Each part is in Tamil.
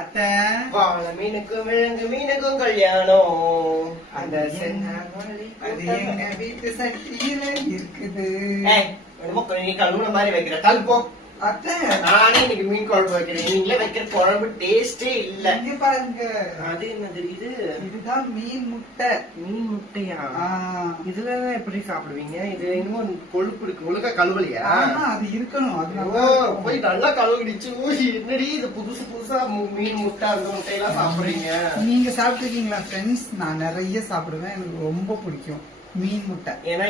அத்தை வாழ மீனுக்கும் விலங்கு மீனுக்கும் கல்யாணம். அது எங்க வீட்டு சட்டியில இருக்குது. நீ கழுவுன மாதிரி வைக்கிற கல்போ. அத்தை நானே இன்னைக்கு மீன் குழம்பு வைக்கிறேன். நீங்களே வைக்கிற குழம்பு டேஸ்டே இல்ல. இங்க பாருங்க, அது என்னது இது? இதுதான் மீன் முட்டை. மீன் முட்டையா? இதுல எப்படி சாப்பிடுவீங்க? இது இன்னும் கொழுப்பு இருக்கு. ஒழுங்கா கழுவலையா? அது இருக்கணும். ஓ, போய் நல்லா கழுவிடுச்சு. என்னடி இது புதுசு புதுசா மீன் முட்டை அந்த முட்டையெல்லாம் சாப்பிடுறீங்க? நீங்க சாப்பிட்டுருக்கீங்களா ஃப்ரெண்ட்ஸ்? நான் நிறைய சாப்பிடுவேன், எனக்கு ரொம்ப பிடிக்கும் மீன் முட்டை. ஏன்னா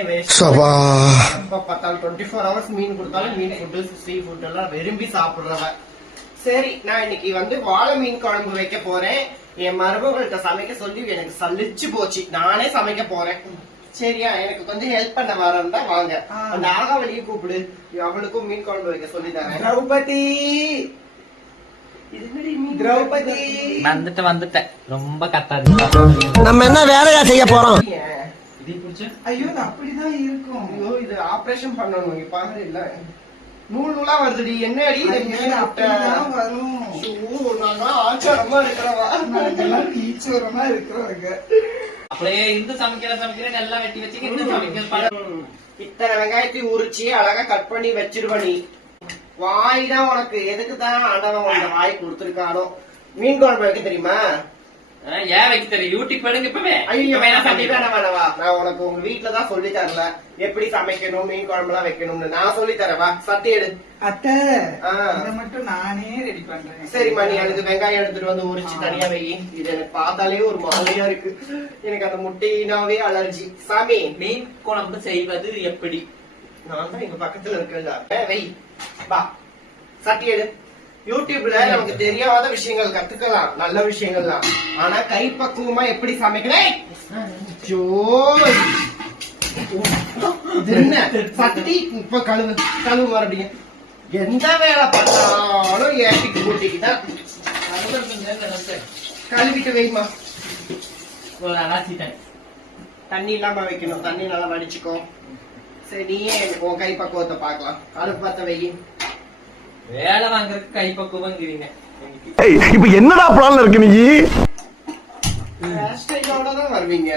பார்த்தாலும் 24 hours மீன் கொடுத்தாலும் மீன் ஃபுட்டு சீ ஃபுட் எல்லாம் விரும்பி சாப்பிடுறவ. சரி, நான் இன்னைக்கு வந்து வாழை மீன் குழம்பு வைக்க போறேன். என் மருமகள்கிட்ட சமைக்க சொல்லி எனக்கு சலிச்சு போச்சு. நானே சமைக்க போறேன். சரியா? எனக்கு கொஞ்சம் ஹெல்ப் பண்ண வரந்தா வாங்க. அந்த ஆகாவளியை கூப்பிடு, அவளுக்கும் மீன் குழம்பு வைக்க சொல்லி தரேன். திரௌபதி, திரௌபதி வந்துட்டேன். ரொம்ப கத்தாது. நம்ம என்ன வேலையா செய்ய போறோம்? ஐயோ, இது அப்படிதான் இருக்கும். ஐயோ, இது ஆபரேஷன் பண்ணணும். இங்க பாரு, இல்ல நூல் நூலா வருதுடி. என்னடி அப்படிதான் வரும். ஆச்சாரமா இருக்கிறவா, ஈச்சோரமா இருக்கிறவங்க. அப்படியே இந்த சமைக்கிறேன் எல்லாம் வெட்டி வச்சு இந்த சமைக்கிற இத்தனை வெங்காயத்தை உரிச்சு அழகா கட் பண்ணி வச்சிருவ. வாய் தான் உனக்கு. எதுக்கு தான் ஆண்டவன் உங்க வாய் கொடுத்துருக்கானோ? மீன் குழம்பு வைக்க தெரியுமா? ஏன் வைக்க தெரியும்? யூடியூப் எடுங்க இப்பவே. ஐயோ, வேணவா? நான் உனக்கு உங்க வீட்டுலதான் சொல்லி தரல எப்படி சமைக்கணும், மீன் குழம்பு எல்லாம் வைக்கணும்னு. நான் சொல்லி தரவா? சட்டி எடு. அத்தை, இதை மட்டும் நானே ரெடி பண்றேன். சரிம்மா, நீ எனக்கு வெங்காயம் எடுத்துட்டு வந்து உரிச்சு தனியா வை. இது எனக்கு பார்த்தாலே ஒரு மாதிரியா இருக்கு. எனக்கு அந்த முட்டையினாவே அலர்ஜி. சாமி, மீன் குழம்பு செய்வது எப்படி? நான் தான் எங்க பக்கத்துல இருக்கல. வை, வா, சட்டி எடு. யூடியூப்ல நமக்கு தெரியாத விஷயங்கள் கத்துக்கலாம், நல்ல விஷயங்கள்லாம். ஆனா கைப்பக்குவமா எப்படி சமைக்கிறேன்? சட்டி இப்ப கழுவு மறுபடியும். எந்த வேலை பண்ணாலும் ஏட்டிக்கு கூட்டிக்கிட்டா கழுவிட்டு வைமா. தண்ணி இல்லாம வைக்கணும். தண்ணி நல்லா வடிச்சுக்கோ. சரி, நீயே உன் கை பக்குவத்தை பாக்கலாம். கழுப்பு பார்த்த வை. வேலை வாங்குறதுக்கு கைப்பக்குவங்கிறீங்க. இப்ப என்னடா பிளான்ல இருக்கு? நீ தான் வருவீங்க.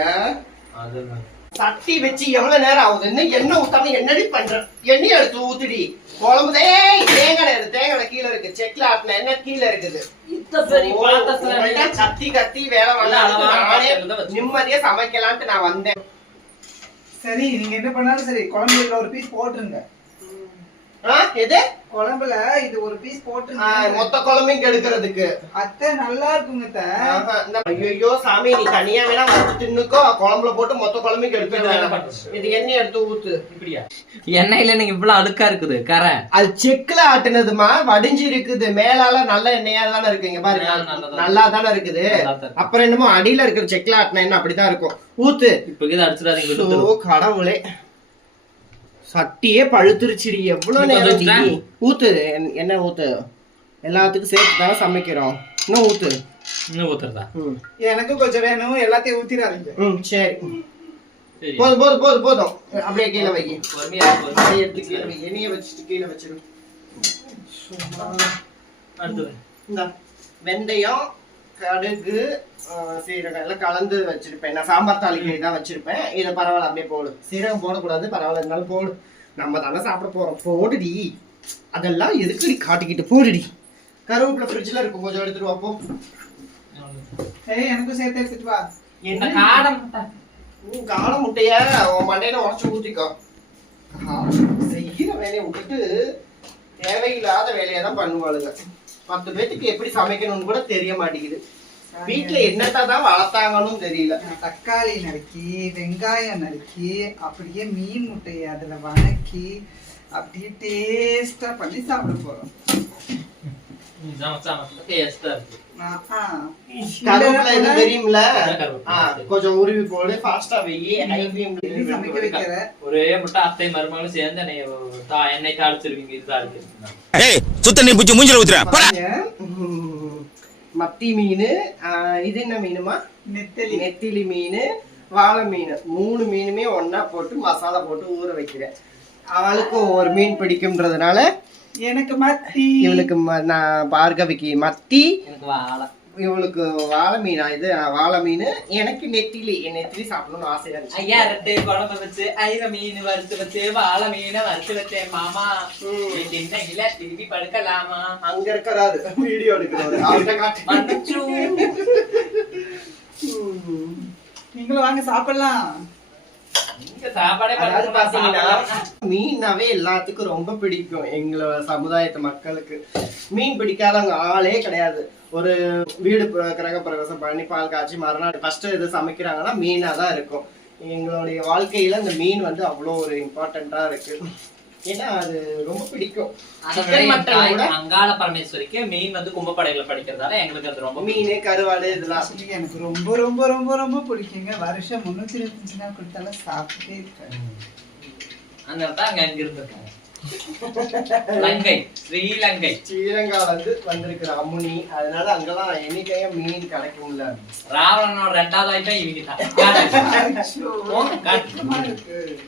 சட்டி வச்சு எவ்வளவு நேரம் ஆகுதுன்னு எண்ணெய் ஊத்தாம என்னடி பண்ற? எண்ணெய் எடுத்து ஊத்துடி. குழம்புதே. தேங்காய் எடு. தேங்காய் கீழே இருக்கு. செக்ல ஆட்டின எண்ணெய் கீழே இருக்குது. கத்தி கத்தி வேலை வந்து நிம்மதியா சமைக்கலான்ட்டு நான் வந்தேன். சரி, நீங்க என்ன பண்ணாலும் சரி, குழம்புல ஒரு பீஸ் போட்டுருங்க. எது? குழம்புல இது ஒரு பீஸ் போட்டுருங்க. மொத்த குழம்பையும் கெடுக்கிறதுக்கு. அத்தை நல்லா இருக்குங்க. ஐயோ சாமி, நீ தனியா வேணா வச்சு தின்னுக்கோ. குழம்புல போட்டு மொத்த குழம்பையும் கெடுக்கிறது. இது எண்ணெய் எடுத்து ஊத்து. இப்படியா? எண்ணெயில நீங்க இவ்வளவு அழுக்கா இருக்குது கரை. அது செக்ல ஆட்டுனதுமா, வடிஞ்சு இருக்குது. மேலால நல்ல எண்ணெயா தானே இருக்கு. இங்க பாருங்க, நல்லா தானே இருக்குது. அப்புறம் என்னமோ அடியில இருக்கிற செக்ல ஆட்டின எண்ணெய் அப்படிதான் இருக்கும். ஊத்து. இப்ப அடிச்சிடாதீங்க. கடவுளே, சட்டியே பழுத்துருச்சுடி. எவ்வளவு நேரம்? ஊத்து. என்ன ஊத்து? எல்லாத்துக்கும் சேர்த்து தானே சமைக்கிறோம். இன்னும் ஊத்து. இன்னும் ஊத்துறதா? எனக்கு கொஞ்சம் வேணும். எல்லாத்தையும் ஊத்திடாதீங்க. சரி, போதும் போதும் போதும் போதும். அப்படியே கீழே வை. அப்படியே எடுத்து கீழே வை. எண்ணெயை வச்சுட்டு கீழே வச்சிரு. இந்த வெந்தயம், கடுகு, சீரகம் எல்லாம் கலந்து வச்சிருப்பேன். நான் சாம்பார் தாளிக்கை தான் வச்சிருப்பேன். இதை பரவாயில்ல, அப்படியே போடு. சீரகம் போடக்கூடாது, பரவாயில்ல, இருந்தாலும் போடு. நம்ம தானே சாப்பிட போறோம். போடுடி. அதெல்லாம் எதுக்கு நீ காட்டிக்கிட்டு? போடுடி. கருவேப்பிலை ஃப்ரிட்ஜ்ல இருக்கும், கொஞ்சம் எடுத்துட்டு வா போ. எனக்கும் சேர்த்து எடுத்துட்டு வா. என்ன கால முட்டைய உன் மண்டையில உடச்சு ஊத்திக்கோ. செய்கிற வேலையை விட்டுட்டு தேவையில்லாத வேலையை தான் பண்ணுவாளுங்க. 10 பேத்துக்கு எப்படி சமைக்கணும்னு கூட தெரிய மாட்டேங்குது. வீட்டுல என்னத்தான் வளர்த்தாங்கன்னு தெரியல. தக்காளி நறுக்கி, வெங்காயம் நறுக்கி, அப்படியே மீன் முட்டையை அதுல வணக்கி அப்படியே டேஸ்டா பண்ணி சாப்பிட போறோம். தெரியுமில, கொஞ்சம் உருவி போடு. ஃபாஸ்டா வெயி. சமைக்க வைக்கிற ஒரே முட்டை அத்தை மருமகளும் சேர்ந்து எண்ணெய் தாளிச்சிருவீங்க. இதுதான் இருக்கு. மத்தி மீன், இது என்ன மீனுமா? நெத்திலி மீன், வாழை மீன், 3 மீனுமே ஒன்னா போட்டு மசாலா போட்டு ஊற வைக்கிறேன். அவளுக்கும் ஒரு மீன் பிடிக்கும்ன்றதுனால எனக்கு மத்தி. இவளுக்கு நான் பார்கவிக்கு மத்தி, எனக்கு வாழை. இவளுக்கு வாழை மீனா, இது வாழை மீன். எனக்கு நெத்திலி, நெத்திலி சாப்பிடணும்னு ஆசையா இருந்துச்சு. ஐயா ரெண்டு குழம்பு வச்சு ஐர மீன் வறுத்து வச்சு வாழை மீனை வறுத்து வச்சேன் மாமா. இல்ல திருப்பி படுக்கலாமா? அங்க இருக்கிறாரு வீடியோ எடுக்கிறாரு, அவர்கிட்ட காட்டு. மன்னிச்சு. நீங்களும் வாங்க சாப்பிடலாம். இங்க சாப்பாடே அதாவது பாத்தீங்கன்னா சாப்பிடலாம். மீன்னாவே எல்லாத்துக்கும் ரொம்ப பிடிக்கும். எங்களோட சமுதாயத்து மக்களுக்கு மீன் பிடிக்காதவங்க ஆளே கிடையாது. ஒரு வீடு கிரக பிரவேசம் பண்ணி பால் காய்ச்சி மறுநாள் ஃபர்ஸ்ட் இது சமைக்கிறாங்கன்னா மீனா தான் இருக்கும். எங்களுடைய வாழ்க்கையில இந்த மீன் வந்து அவ்வளோ ஒரு இம்பார்ட்டண்டா இருக்கு. ஏன்னா அது ரொம்ப பிடிக்கும். சிக்கன் மட்டன் கூட அங்காள பரமேஸ்வரிக்கு மீன் வந்து கும்பப்படையில படிக்கிறதால எங்களுக்கு அது ரொம்ப மீன் கருவாடு இதெல்லாம் எனக்கு ரொம்ப ரொம்ப ரொம்ப ரொம்ப பிடிக்குங்க. வருஷம் 325 நாள் கொடுத்தாலும் சாப்பிட்டே இருக்காரு. அந்த அங்க இருந்திருக்காங்க. லங்கை, ஸ்ரீலங்கை, ஸ்ரீலங்கால இருந்து வந்திருக்கிற அம்முனி. அதனால அங்கெல்லாம் எனி டைம் மீன் கிடைக்கும்ல. ராவணனோட 2வது ஐட்டம் இவங்க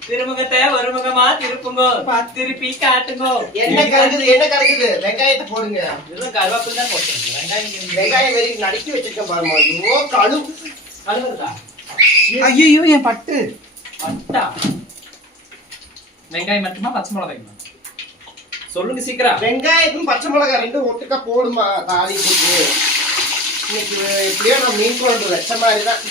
திருமுகத்தை ஒருமுகமா திருப்புங்கோ, திருப்பி காட்டுங்கோ. என்ன கிடைக்குது? வெங்காயத்தை போடுங்க. இதெல்லாம் கருவேப்பிலை தான் போட்டுருங்க. வெங்காயம் வெறி நடுக்கி வச்சிருக்கேன் பாருமா. ஐயோ கழுவுதா? ஐயோ என் பட்டு பட்டா. வெங்காயம் மட்டுமா பச்சை மிளகாயுமா? சொல்லுங்க சீக்கிரம். வெங்காயத்தும் பச்சை மிளகாய் ரெண்டும் ஒட்டுக்கா போடுமா தாளிப்புக்கு. இன்னைக்கு எப்படியோ நான் மீன் குழம்பு வச்ச மாதிரிதான்.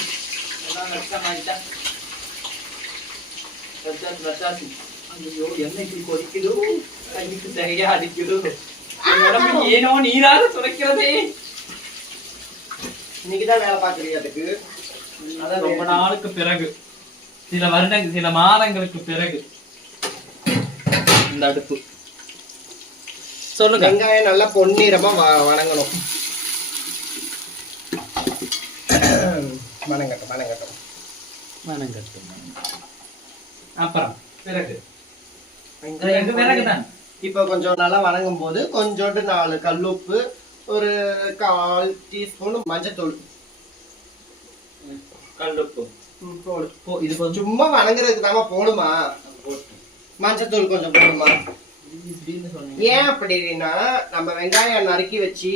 ஐயோ எண்ணெய்க்கு கொதிக்குதோ, கைக்கு சரியா அடிக்குதோ, உடம்பு ஏனோ நீராக துடைக்கிறதே. இன்னைக்குதான் வேலை பாக்குறீங்க அதுக்கு. அதான் ரொம்ப நாளுக்கு பிறகு, சில வருடங்கள் சில மாதங்களுக்கு பிறகு இந்த அடுப்பு. சொல்லுங்க. வெங்காயம் நல்லா பொன்னிறமா வணங்கணும். வணங்கட்டும். அப்புறம் பிறகு இப்ப கொஞ்சம் நல்லா வணங்கும் போது கொஞ்சோண்டு 4 கல்லுப்பு, ஒரு 1/4 டீஸ்பூன் மஞ்சத்தூள். கல்லுப்பு போடு. இது கொஞ்சம் சும்மா வணங்குறதுக்கு தாமா போடுமா. மஞ்சத்தூள் கொஞ்சம் போடுமா. ஏன் அப்படின்னா நம்ம வெங்காயம் நறுக்கி வச்சு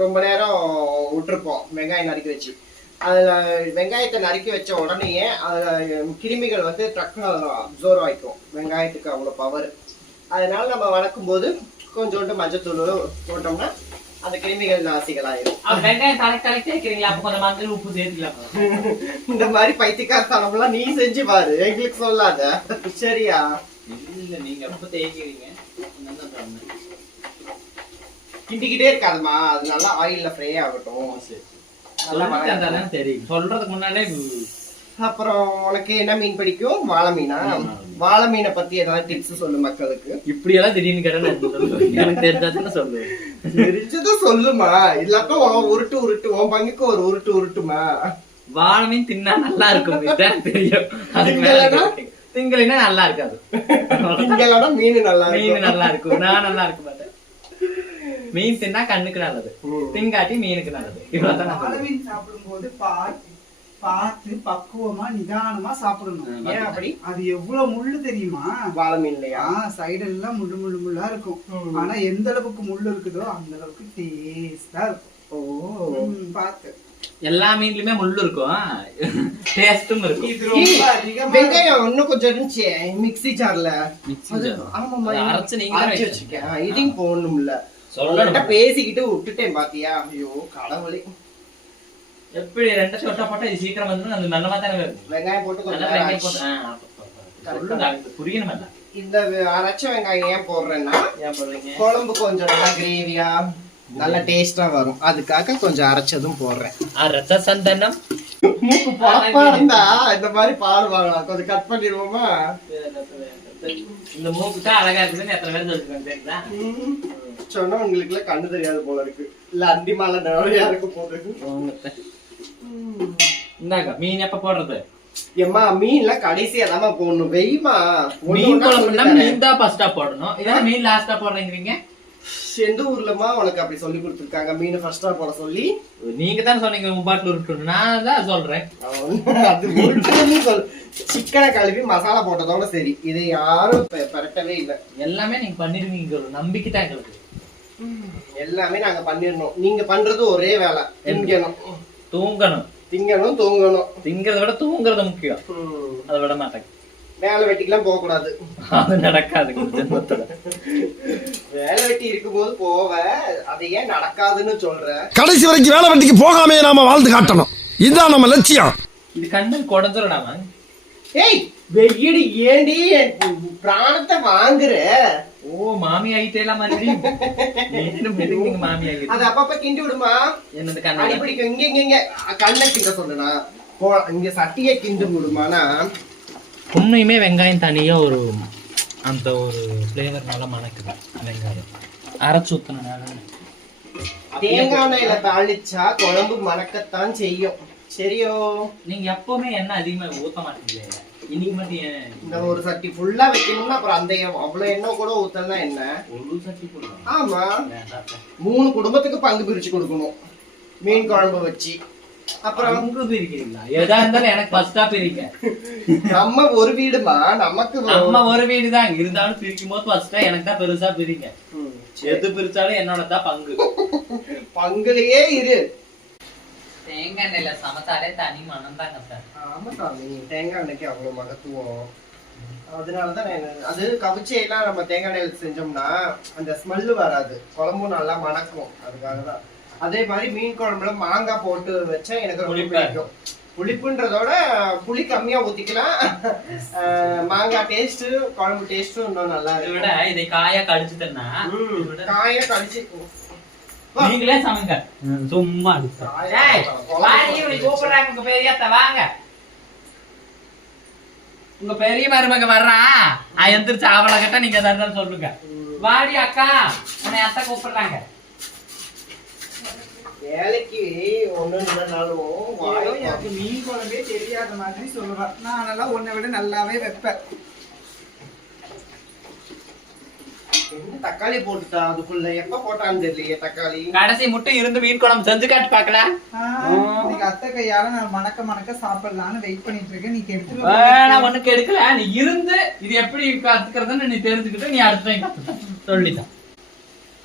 ரொம்ப நேரம் விட்டுருப்போம். வெங்காயம் நறுக்கி வச்சு அதுல வெங்காயத்தை நறுக்கி வச்ச உடனே அதுல கிருமிகள் வந்து டக்குனு அப்சர்வ் ஆயிக்கும். வெங்காயத்துக்கு அவ்வளவு பவர். அதனால நம்ம வணக்கும் போது கொஞ்சோண்டு மஞ்சத்தூள் போட்டோம்னா அந்த கிருமிகள் நாசிகள் ஆயிடும். வெங்காயம் தலைக்கு வைக்கிறீங்களா? அப்ப கொஞ்சம் மஞ்சள் உப்பு சேர்த்துக்கலாம். இந்த மாதிரி பைத்தியக்காரத்தனம்லாம் நீ செஞ்சு பாரு, எங்களுக்கு சொல்லாத சரியா? இல்ல நீங்க ரொம்ப தேய்க்கிறீங்க. கிண்டிக்கிட்டே இருக்காதுமா, அது நல்லா ஆயில்ல ஃப்ரை ஆகட்டும். தெரியும் சொல்றதுக்கு முன்னாலே. அப்புறம் உனக்கு என்ன மீன் பிடிக்கும்? வாழை மீனா? வாழை மீனை பத்தி ஏதாவது டிப்ஸ் சொல்லு மக்களுக்கு. இப்படி எல்லாம் திடீர்னு கேட்டா எனக்கு தெரிஞ்சாச்சுன்னு சொல்லு. தெரிஞ்சதும் சொல்லுமா, இல்லாட்டும் உருட்டு உன் பங்குக்கு ஒரு உருட்டுமா. வாழை மீன் தின்னா நல்லா இருக்கும் தெரியும். திங்கலைன்னா நல்லா இருக்காது. திங்களோட மீன் நல்லா இருக்கும். நான் நல்லா இருக்க மாட்டேன். மீன் தின்னா கண்ணுக்கு நல்லது, திங்காட்டி மீனுக்கு நல்லது. வாழை மீன் சாப்பிடும் போது பார்த்து பக்குவமா நிதானமா சாப்பிடணும். ஏன் அப்படி? அது எவ்வளவு முள்ளு தெரியுமா வாழை மீன்லயா? சைடு எல்லாம் முள்ளா இருக்கும். ஆனா எந்த அளவுக்கு முள்ளு இருக்குதோ அந்த அளவுக்கு டேஸ்டா இருக்கும். பார்த்து எல்லா மீன்லயுமே முள்ளு இருக்கும், டேஸ்டும் இருக்கும். இது ரொம்ப அதிகமா வெங்காயம் இன்னும் கொஞ்சம் இருந்துச்சு மிக்ஸி ஜார்ல. ஆமாமா, அரைச்சு நீங்க அரைச்சு வச்சிருக்கேன். இதையும் போடணும்ல. சொல்ல பேசிக்கிட்டு விட்டுட்டேன் பாத்தியா? ஐயோ கடவுளே. எப்படி 2 சொட்டா போட்டா இது சீக்கிரம் வந்து அந்த நல்லமா தானே வருது. வெங்காயம் போட்டு கொஞ்சம் புரியணும். இந்த அரைச்ச வெங்காயம் ஏன் போடுறேன்னா, ஏன் போடுறீங்க? குழம்பு கொஞ்சம் நல்லா கிரேவியா நல்ல டேஸ்டா வரும். அதுக்காக கொஞ்சம் அரைச்சதும் போடுறேன். அரைச்ச சந்தனம் மூக்கு பழப்பா இருந்தா இந்த மாதிரி பால் வாங்கலாம். கொஞ்சம் கட் பண்ணிடுவோமா? இந்த மூக்கு தான் அழகா இருக்குதுன்னு எத்தனை பேர் சொல்லிருக்காங்க. சொன்னா உங்களுக்கு எல்லாம் கண்ணு தெரியாது போல இருக்கு. இல்ல அண்டி மாலை நிறையா இருக்கு போகுது. இந்தாங்க மீன் எப்ப போடுறது? ஏம்மா மீன்லாம் கடைசியா தான் போடணும். வெய்மா மீன் குழம்புனா மீன் தான் ஃபர்ஸ்டா போடணும். இதான் மீன் லாஸ்டா போடுறீங்க. எந்த ஊர்லமா உனக்கு அப்படி சொல்லி கொடுத்துருக்காங்க மீன் ஃபர்ஸ்டா போட சொல்லி? நீங்க தான் சொன்னீங்க உங்க பாட்டில் உருட்டு, நான் தான் சொல்றேன். அது உருட்டுன்னு சொல்லு. சிக்கனை கழுவி மசாலா போட்டதோட சரி, இதை யாரும் பரட்டவே இல்லை. எல்லாமே நீங்க பண்ணிருக்கீங்க, நம்பிக்கை தான் எங்களுக்கு. எல்லாமே நாங்க பண்ணிடணும். நீங்க பண்றது ஒரே வேலை, திங்கணும் தூங்கணும். திங்கணும் தூங்கணும். திங்கிறத விட தூங்குறது முக்கியம். அதை விட மாட்டேங்க. வேலை வெட்டிக்கெல்லாம் போக கூடாது, அது நடக்காது ஜென்மத்துல. வேலை வெட்டி இருக்கும்போது போவ, அது ஏன் நடக்காதுன்னு சொல்ற? கடைசி வரைக்கும் வேலை வெட்டிக்கு போகாமே நாம வாழ்ந்து காட்டணும், இதுதான் நம்ம லட்சியம். இது கண்ணன் குடஞ்சிடலாமா? ஏய் வெயிடு ஏண்டி பிராணத்தை வாங்குற? ஓ மாமி ஆகிட்டேலாம் மறுபடியும் மாமி ஆகிட்டு அது அப்பப்ப கிண்டி விடுமா. என்னது கண்ணன் அடிப்படிக்கும் இங்க இங்க கண்ணை கிண்ட சொல்லுனா, இங்க சட்டியை கிண்டு விடுமானா. உண்மையுமே வெங்காயம் தனியா ஒரு அந்த ஒரு ஃப்ளேவர் நல்லா மணக்குது. வெங்காயம் அரைச்சு ஊத்துனனால தேங்காய் எண்ணெயில தாளிச்சா குழம்பு மணக்கத்தான் செய்யும். சரியோ? நீங்க எப்பவுமே எண்ணெய் அதிகமா ஊத்த மாட்டீங்க, இன்னைக்கு மட்டும் ஏன் இந்த ஒரு சட்டி ஃபுல்லா வைக்கணும்னா அப்புறம் அந்த அவ்வளவு எண்ணெய் கூட ஊத்தனா என்ன? ஒரு சட்டி போடுவோம். ஆமா, 3 குடும்பத்துக்கு பங்கு பிரிச்சு கொடுக்கணும் மீன் குழம்பு வச்சு. அப்புறம் பங்கு பிரிக்கிறீங்களா? எதா இருந்தாலும் எனக்கு ஃபர்ஸ்டா பிரிக்க. நம்ம ஒரு வீடுமா, நமக்கு நம்ம ஒரு வீடு தான் இருந்தாலும் பிரிக்கும் போது ஃபர்ஸ்டா எனக்கு தான் பெருசா பிரிங்க. எது பிரிச்சாலும் என்னோட தான் பங்கு. பங்குலயே இரு. தேங்காய் எண்ணெயில சமைச்சாலே தனி மனம் தாங்க சார். ஆமா சாமி, தேங்காய் எண்ணெய்க்கு அவ்வளவு மகத்துவம். அதனாலதான் அது கவிச்சி எல்லாம் நம்ம தேங்காய் எண்ணெயில் செஞ்சோம்னா அந்த ஸ்மெல்லு வராது, குழம்பும் நல்லா மணக்கும். அதுக்காகதான். அதே மாதிரி மீன் குழம்புல மாங்காய் போட்டு வச்சா எனக்கு ரொம்ப பிடிக்கும். புளிப்புன்றதோட புளி கம்மியா ஊத்திக்கலாம். மாங்காய் டேஸ்ட், குழம்பு டேஸ்டும் இன்னும் நல்லா இதை விட இதை காயா கடிச்சுட்டேன்னா காய கடிச்சு நீங்களே சமைங்க. சும்மா கூப்பிடுறாங்க உங்க பெரியத்த, வாங்க உங்க பெரிய மருமக வர்றா, எந்திரிச்சு ஆவலை கட்ட நீங்க தான் சொல்லுங்க. வாடி அக்கா, உன்னை அத்தை கூப்பிடுறாங்க. வேலைக்கு ஒண்ணு இல்லைனாலும் எனக்கு மீன் குழம்பே தெரியாத மாதிரி சொல்லுவேன். நானெல்லாம் உன்னை விட நல்லாவே வைப்பேன். தக்காளி போட்டுட்டா அதுக்குள்ள, எப்ப போட்டான்னு தெரியலையே தக்காளி. கடைசி முட்டை இருந்து மீன் குழம்பு செஞ்சு காட்டு பாக்கலாம். இன்னைக்கு அத்தை கையால நான் மணக்க மணக்க சாப்பிடலான்னு வெயிட் பண்ணிட்டு இருக்கேன். நீ எடுத்து ஒண்ணுக்கு எடுக்கல, நீ இருந்து இது எப்படி கத்துக்கிறதுன்னு நீ தெரிஞ்சுக்கிட்டு நீ அடுத்த சொல்லிதான்.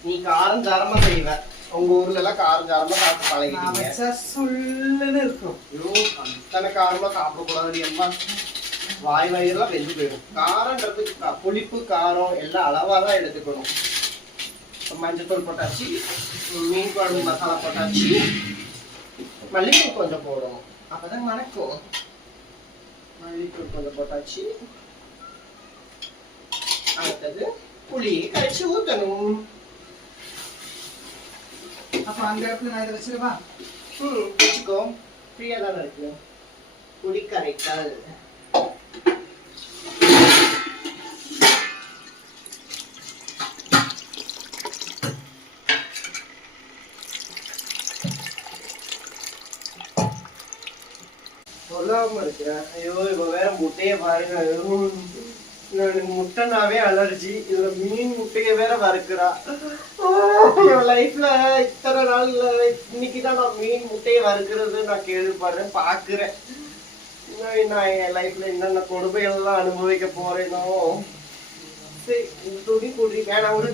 நீ காரம் சாரமா செய்வ. உங்க ஊர்ல எல்லாம் காரம் சாரமா சாப்பிட்டு பழகிட்டீங்க. சொல்லுன்னு இருக்கும். ஐயோ, அத்தனை காரமா சாப்பிடக்கூடாது அம்மா, வாய் வயிறுலாம் வெந்து போயிடும். காரம்ன்றது புளிப்பு காரம் எல்லாம் அளவா தான் எடுத்துக்கணும். மஞ்சத்தூள் போட்டாச்சு, மீன் குழம்பு மசாலா போட்டாச்சு, மல்லித்தூள் கொஞ்சம் போடணும், அப்பதான் மணக்கும். மல்லித்தூள் கொஞ்சம் போட்டாச்சு. அடுத்தது புளியை கரைச்சி ஊத்தணும். அப்ப அந்த இடத்துல நான் இதை வச்சிருவா. வச்சுக்கோ, ஃப்ரீயா தானே இருக்கு. புளி கரைத்தல். சொல்லாம இருக்கிறேன். ஐயோ, இப்ப வேற முட்டைய பாருங்க. எனக்கு முட்டைனாவே அலர்ஜி, இதுல மீன் முட்டைய வேற வறுக்கிறா. என் லைஃப்ல இத்தனை நாள்ல இன்னைக்குதான் நான் மீன் முட்டையை வறுக்கிறது நான் கேள்விப்படுறேன், பாக்குறேன். நான் என் லைஃப்ல என்னென்ன கொடுமைகள்லாம் அனுபவிக்க போறேனோ. சரி, துணி குடி வேணாம், ஒரு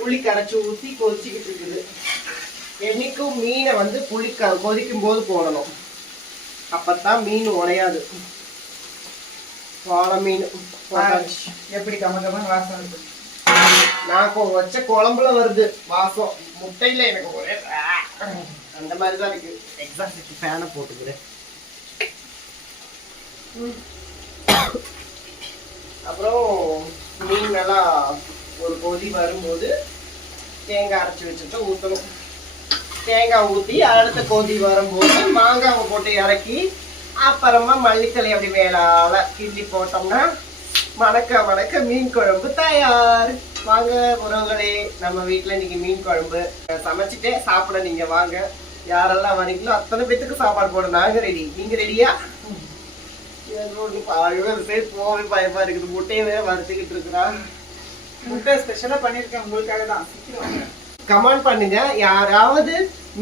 புளி கரைச்சி ஊத்தி கொதிச்சுக்கிட்டு இருக்குது. என்னைக்கும் மீனை வந்து புளி கொதிக்கும் போது போடணும், அப்பத்தான் மீன் உடையாது. வாழை மீன் எப்படி கமகமான வாசம் இருக்கு. நான் வச்ச குழம்புல வருது வாசம், முட்டையில எனக்கு ஒரே அந்த மாதிரிதான் இருக்கு. எக்ஸாஸ்ட் ஃபேனை போட்டுக்கிறேன். அப்புறம் மீன் நல்லா ஒரு கொதி வரும்போது தேங்காய் அரைச்சி வச்சுட்டு ஊற்றணும். தேங்காய் ஊற்றி அடுத்த கொதி வரும்போது மாங்காவை போட்டு இறக்கி அப்புறமா மல்லித்தலை அப்படி மேலால கிண்டி போட்டோம்னா மணக்க மணக்க மீன் குழம்பு தயார். வாங்க உறவுகளே, நம்ம வீட்டில் இன்னைக்கு மீன் குழம்பு சமைச்சிட்டே சாப்பிட நீங்க வாங்க. யாரெல்லாம் வரீங்களோ அத்தனை பேத்துக்கு சாப்பாடு போட நாங்க ரெடி. நீங்க ரெடியா? போகவே பயமா இருக்குது, முட்டையை வேற வறுத்துக்கிட்டு இருக்கிறா. முட்டை ஸ்பெஷலா பண்ணிருக்கேன் உங்களுக்காக தான். கமெண்ட் பண்ணுங்க, யாராவது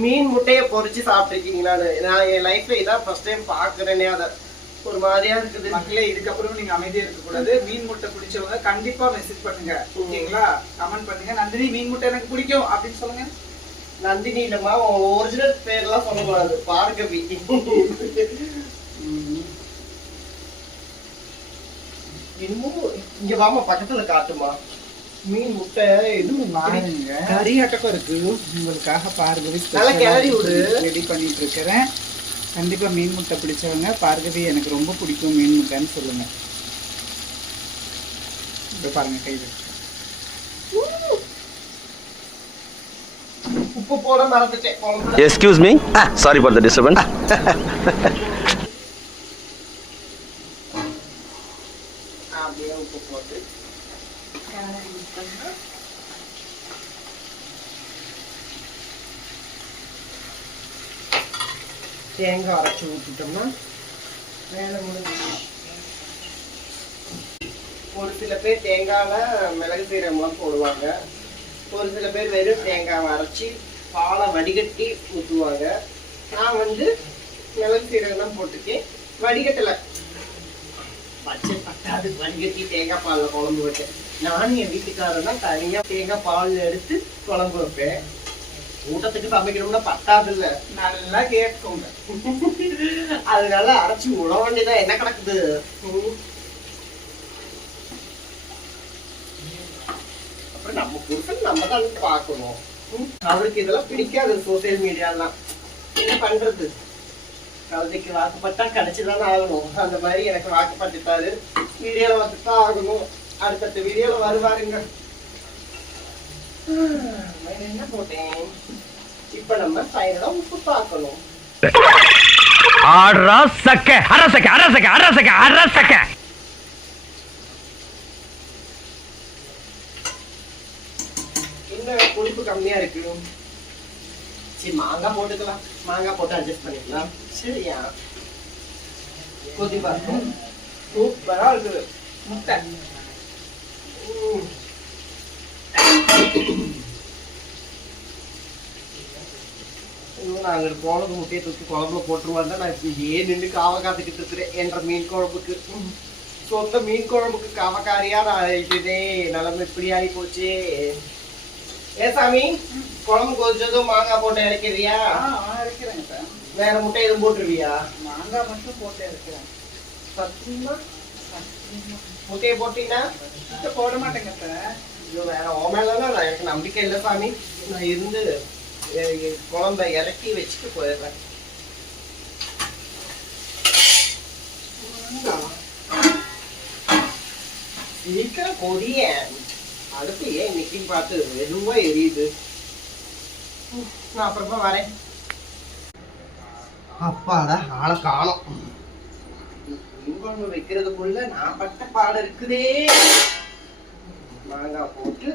மீன் முட்டையை பொரிச்சு சாப்பிட்டுருக்கீங்களான்னு. நான் என் லைஃப்ல இதான் ஃபர்ஸ்ட் டைம் பாக்குறேனே. அத ஒரு மாதிரியா இருக்குது மக்களே. இதுக்கப்புறம் நீங்க அமைதியா இருக்க கூடாது. மீன் முட்டை பிடிச்சவங்க கண்டிப்பா மெசேஜ் பண்ணுங்க, ஓகேங்களா? கமெண்ட் பண்ணுங்க, நந்தினி மீன் முட்டை எனக்கு பிடிக்கும் அப்படின்னு சொல்லுங்க. நந்தினி இல்லம்மா, ஒரிஜினல் பேர்லாம் சொல்லக்கூடாது, பார்கவி. இன்னும் இங்க வாமா, பக்கத்துல காட்டுமா மீன் முட்டை. எதுவும் பாருங்க, கறியாட்டக்கம் இருக்கு. உங்களுக்காக பார்கவி நல்லா கிளறி விடு. ரெடி பண்ணிட்டு இருக்கிறேன். கண்டிப்பா மீன் முட்டை பிடிச்சவங்க பார்கவி எனக்கு ரொம்ப பிடிக்கும் மீன் முட்டைன்னு சொல்லுங்க. இப்ப பாருங்க, கை வச்சு உப்பு போட மறந்துட்டேன். Excuse me, sorry for the disturbance. அப்படியே உப்பு போட்டு தேங்காய் அரைச்சி ஊற்றிட்டோம்னா வேலை முடிஞ்சு. ஒரு சில பேர் தேங்காயில மிளகு சீரகம்லாம் போடுவாங்க. ஒரு சில பேர் வெறும் தேங்காவை அரைச்சி பாலை வடிகட்டி ஊற்றுவாங்க. நான் வந்து மிளகு சீரகம் போட்டுக்கேன், வடிகட்டலை. பச்சை பட்டாது வடிகட்டி தேங்காய் பாலில் குழம்பு வைப்பேன். நானும் என் வீட்டுக்காரர் தான் தனியாக தேங்காய் பால் எடுத்து குழம்பு வைப்பேன். ஊட்டத்துக்கு சமைக்கணும்னா பத்தாது இல்ல, நல்லா கேட்கோங்க. அதனால அரைச்சி விட வேண்டியதான். என்ன கிடக்குது? அப்புறம் நம்ம புருஷன் நம்ம தான் பார்க்கணும். அவருக்கு இதெல்லாம் பிடிக்காது, சோசியல் மீடியாலாம். என்ன பண்றது? கழுதைக்கு வாக்குப்பட்டா கிடைச்சுதானே ஆகணும். அந்த மாதிரி எனக்கு வாக்குப்பட்டுட்டாரு. வீடியோல வந்துதான் ஆகணும். அடுத்தடுத்த வீடியோல வருவாருங்க. என்ன போட்டேன்? இப்ப நம்ம சைடுல உப்பு பார்க்கணும். இன்னும் புளிப்பு கம்மியா இருக்கு. சரி, மாங்காய் போட்டுக்கலாம். மாங்காய் போட்டு அட்ஜஸ்ட் பண்ணிக்கலாம். சரியா? கொதி பார்க்கும். சூப்பரா இருக்குது முட்டை. நாங்க போனது முட்டையை தூக்கி குழம்புல போட்டுருவாங்க. நான் இப்படியே நின்று காவ காத்துக்கிட்டு இருக்கிறேன் என்ற மீன் குழம்புக்கு. சொந்த மீன் குழம்புக்கு காவக்காரியா நான் இதே நிலைமை இப்படி ஆகி போச்சு. ஏ சாமி, குழம்பு கொதிச்சதும் மாங்காய் போட்டு இறக்கிறியா? இறக்கிறேங்க சார். வேற முட்டை எதுவும் போட்டுருவியா? மாங்காய் மட்டும் போட்டு இறக்கிறேன். சத்தியமா முட்டையை போட்டீங்கன்னா போட மாட்டேங்க சார். ஐயோ, வேற ஓமேலாம் எனக்கு நம்பிக்கை இல்லை சாமி. நான் இருந்து குழம்பை இறக்கி வச்சுட்டு போயிடுறேன். சீக்கிரம் பொரிய. அடுத்து ஏன் இன்னைக்கு பார்த்து எதுவா எரியுது. நான் அப்புறமா வரேன். அப்பாடா, ஆளை காணோம். மீன் குழம்பு வைக்கிறதுக்குள்ள நான் பட்ட பாடம் இருக்குதே. மாங்காய் போட்டு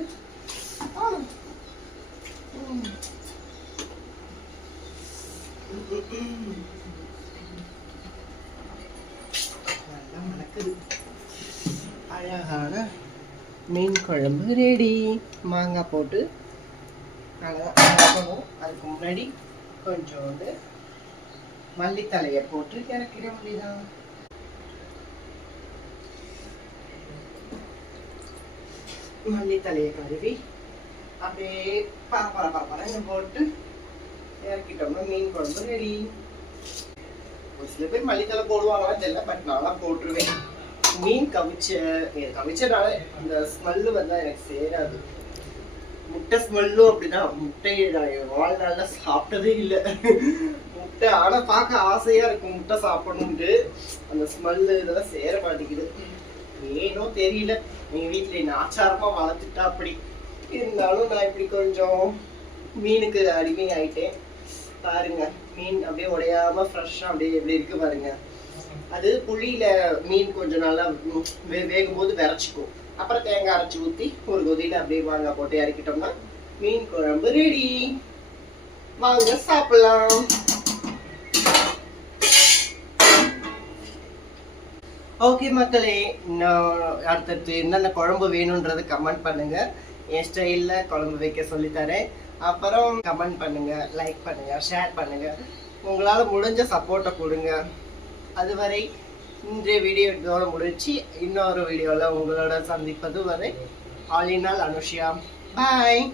நல்லா மணக்குது. அழகான மீன் குழம்பு ரெடி. மாங்காய் போட்டு அழகாக. அதுக்கு முன்னாடி கொஞ்சோண்டு மல்லித்தலையை போட்டு இறக்கிற முடியுதான். மல்லித்தலையை கழுவி அப்படியே பரப்பரன்னு போட்டு இறக்கிட்டோம்னா மீன் குழம்பு ரெடி. ஒரு சில பேர் மல்லித்தலை போடுவாங்களா தெரியல, பட் நான்லாம் போட்டுருவேன். மீன் கவிச்சனால இந்த ஸ்மெல்லு வந்தா எனக்கு சேராது. முட்டை ஸ்மெல்லும் அப்படிதான். முட்டையை நான் வாழ்நாள்ல சாப்பிட்டதே இல்லை. முட்டை ஆனா பார்க்க ஆசையா இருக்கும் முட்டை சாப்பிடணும்ட்டு. அந்த ஸ்மெல்லு இதெல்லாம் சேர மாட்டேங்குது. ஏனோ தெரியல, எங்க வீட்டுல என்ன ஆச்சாரமா வளர்த்துட்டா அப்படி. இருந்தாலும் நான் இப்படி கொஞ்சம் மீனுக்கு அடிமை ஆயிட்டேன். பாருங்க, மீன் அப்படியே உடையாம ஃப்ரெஷ்ஷா அப்படியே எப்படி இருக்கு பாருங்க. அது புளியில மீன் கொஞ்சம் நல்லா வேகும் போது விரைச்சிக்கும். அப்புறம் தேங்காய் அரைச்சி ஊற்றி ஒரு கொதியில அப்படியே மாங்காய் போட்டு இறக்கிட்டோம்னா மீன் குழம்பு ரெடி. வாங்க சாப்பிடலாம். ஓகே மக்களே, இன்னும் அடுத்தடுத்து என்னென்ன குழம்பு வேணும்ன்றது கமெண்ட் பண்ணுங்க. என் ஸ்டைலில் குழம்பு வைக்க சொல்லித்தரேன். அப்புறம் கமெண்ட் பண்ணுங்க, லைக் பண்ணுங்க, ஷேர் பண்ணுங்க. உங்களால் முடிஞ்ச சப்போர்ட்டை கொடுங்க. அதுவரை இன்றைய வீடியோ இதோட முடிச்சு இன்னொரு வீடியோவில் உங்களோட சந்திப்பது வரை all in all Anushiya. Bye.